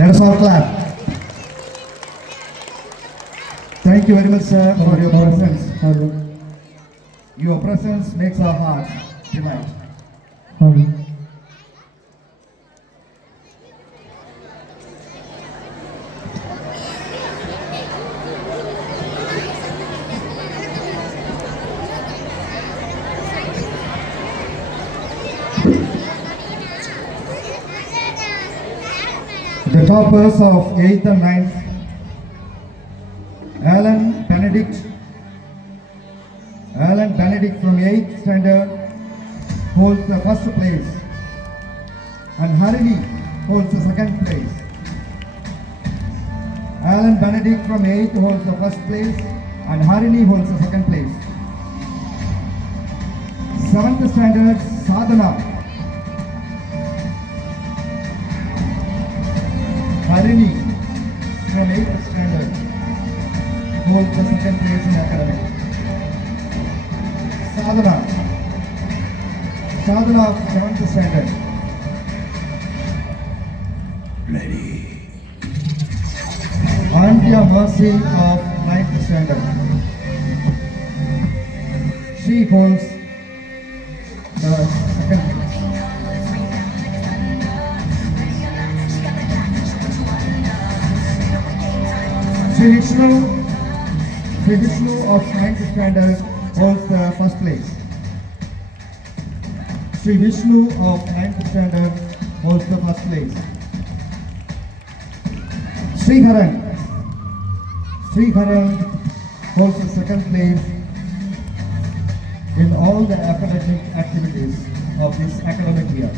Let us all clap. Thank you very much, sir, for your presence. Your presence makes our hearts delight. The toppers of 8th and 9th, Alan Benedict from 8th standard holds the first place and Harini holds the second place. Alan Benedict from 8th holds the first place and Harini holds the second place. 7th standard Sadhana Harini from 8th standard holds the second place in academic. Sadhana of 7th standard. Ready. Andrea Mercy of 9th standard. She holds the second place. Sri Vishnu of 9th standard holds the first place. Sri Vishnu of 9th standard holds the first place. Sri Haran holds the second place in all the academic activities of this academic year.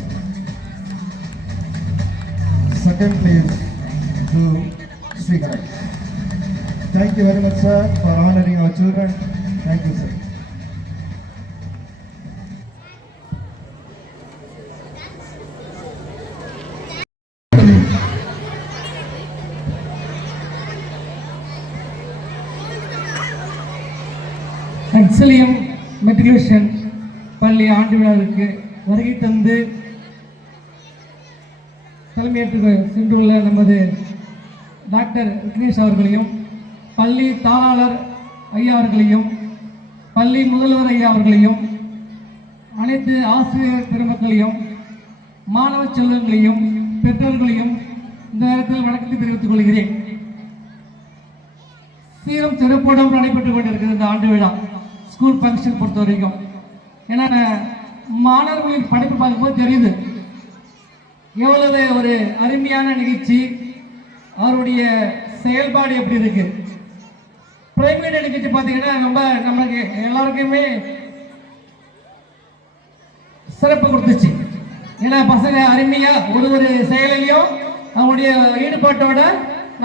Second place to Sri Haran. Thank you very much, sir, for honoring our children. Thank you, sir. Excelium matriculation பள்ளி ஆண்டு விழாவிற்கு வருகை தந்து தலைமையேற்று சென்றுள்ள நமது doctor Vignesh அவர்களையும், பள்ளி தாளாளர் ஐயா அவர்களையும், பள்ளி முதல்வர் ஐயா அவர்களையும், அனைத்து ஆசிரியர் பெருமக்களையும், மாணவ செல்வங்களையும், பெற்றோர்களையும் இந்த நேரத்தில் வணக்கத்தை தெரிவித்துக் கொள்கிறேன். சீரும் சிறப்போடும் நடைபெற்றுக் கொண்டிருக்கிறது இந்த ஆண்டு விழா ஸ்கூல் ஃபங்க்ஷன் பொறுத்த வரைக்கும். ஏன்னா மாணவர்களின் படிப்பு பார்க்கும்போது தெரியுது எவ்வளவு ஒரு அருமையான நிகழ்ச்சி, அவருடைய செயல்பாடு எப்படி இருக்கு. பிரைமரி நிகழ்ச்சி பார்த்தீங்கன்னா நம்மளுக்கு எல்லாருக்குமே சிறப்பு கொடுத்துச்சு. ஏன்னா பசங்க அருமையா ஒரு செயலையும் அவங்களுடைய ஈடுபாட்டோட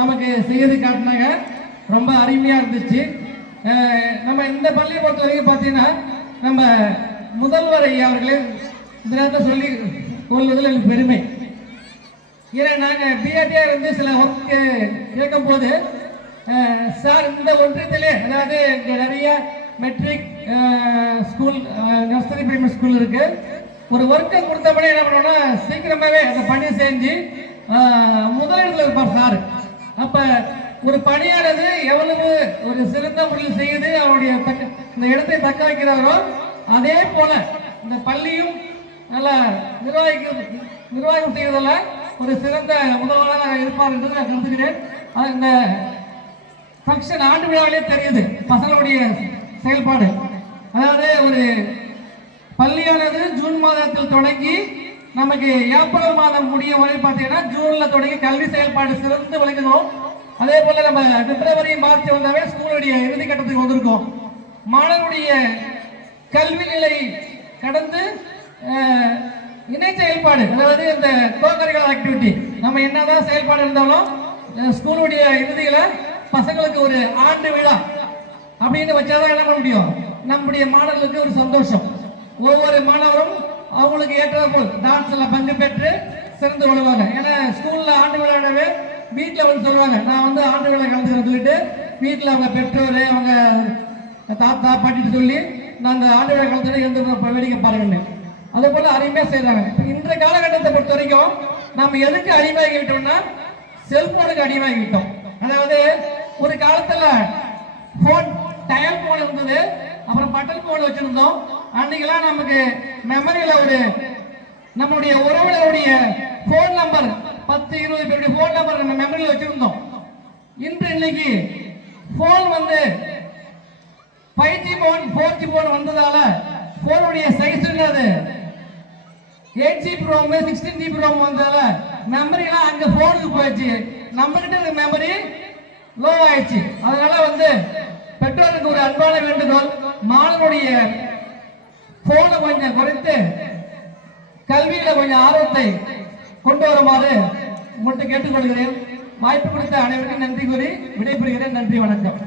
நமக்கு செய்து காட்டினாங்க. ரொம்ப அருமையா இருந்துச்சு. நம்ம இந்த பள்ளியை பொறுத்த வரைக்கும் பார்த்தீங்கன்னா நம்ம முதல்வர் ஐயா அவர்களே இந்த நேரத்தை சொல்லி கொள்வதில் எனக்கு பெருமை. ஏன்னா நாங்கள் பிஆர்டியா இருந்து சில ஒர்க் கேட்கும் போது சார் இந்த ஒன்றியத்திலே, அதாவது இங்கே நிறைய matric school, nursery primary school இருக்கு. ஒரு ஒர்க்கை கொடுத்தபடி என்ன பண்ணோம்னா சீக்கிரமாகவே அந்த பணி செஞ்சு முதலிடத்தில் இருப்பார் சார். அப்போ ஒரு பணியானது எவ்வளவு ஒரு சிறந்த முறையில் செய்து அவருடைய இந்த இடத்தை தக்க வைக்கிறாரோ அதே போல இந்த பள்ளியும் நல்லா நிர்வாகம் செய்வதில் ஒரு சிறந்த முதல்வராக இருப்பார் என்று நான் கருதுகிறேன். இந்த ஃபங்க்ஷன் ஆண்டு விழாவிலே தெரியுது பசங்களுடைய செயல்பாடு. அதாவது ஒரு பள்ளியானது ஜூன் மாதத்தில் தொடங்கி நமக்கு ஏப்ரல் மாதம் முடிய வரை பார்த்தீங்கன்னா ஜூன்ல தொடங்கி கல்வி செயல்பாடு சிறந்து விளங்குகிறோம். அதே போல நம்ம பிப்ரவரி மார்ச் வந்தாவே ஸ்கூலுடைய இறுதி கட்டத்துக்கு வந்திருக்கோம். மாணவருடைய கல்வி நிலை கடந்து இணை செயல்பாடு, அதாவது இந்த கோகரிக்குலர் ஆக்டிவிட்டி, நம்ம என்னதான் செயல்பாடு இருந்தாலும் ஸ்கூலுடைய இறுதியில பசங்களுக்கு ஒரு ஆண்டு விழா அப்படின்னு வச்சாதான் என்ன பண்ண முடியும், நம்முடைய மாணவர்களுக்கு ஒரு சந்தோஷம். ஒவ்வொரு மாணவரும் அவங்களுக்கு ஏற்றாற்போல் டான்ஸ்ல பங்கு பெற்று சிறந்து விழுவாங்க. ஏன்னா ஸ்கூல்ல ஆண்டு விழாவே வீட்டில் வந்து சொல்லுவாங்க, நான் வந்து ஆண்டு விழா கலந்துக்கிறேன் சொல்லிட்டு வீட்டில் அவங்க பெற்றோர் அவங்க தாத்தா பாட்டிட்டு சொல்லி நான் அந்த ஆண்டு விழா கலந்துட்டு இருந்து வேடிக்கை பாருங்கன்னு. அதே போல அருமையா செய்யறாங்க. இன்றைய காலகட்டத்தை பொறுத்த வரைக்கும் நம்ம எதுக்கு அடிமையாகிட்டோம்னா செல்போனுக்கு அடிமையாகிட்டோம். அதாவது ஒரு காலத்துல போன் டயல் போன் இருந்தது, அப்புறம் பட்டன் போன் வச்சிருந்தோம். அன்னைக்கெல்லாம் நமக்கு மெமரியில ஒரு நம்மளுடைய உறவுகளுடைய போன் நம்பர் 10-20 பேருடைய போன் நம்பர் நம்ம மெமரியில வச்சிருந்தோம். இன்னைக்கு போன் வந்து 5G போன் 4G போன் வந்ததால போனுடைய சைஸ் என்னது 8GB ரோம் 16GB ரோம் வந்ததால மெமரிலாம் அங்க போனுக்கு போயிடுச்சு. நம்ம கிட்ட இருக்க மெமரி லோ ஆயிடுச்சு. அதனால வந்து பெற்றோருக்கு ஒரு அன்பான வேண்டுகோள், மாணவனுடைய போனை கொஞ்சம் குறைத்து கல்வியில கொஞ்சம் ஆர்வத்தை கொண்டு வருமாறு உங்கள்கிட்ட கேட்டுக்கொள்கிறேன். வாய்ப்பு கொடுத்த அனைவருக்கும் நன்றி கூறி விடைபெறுகிறேன். நன்றி, வணக்கம்.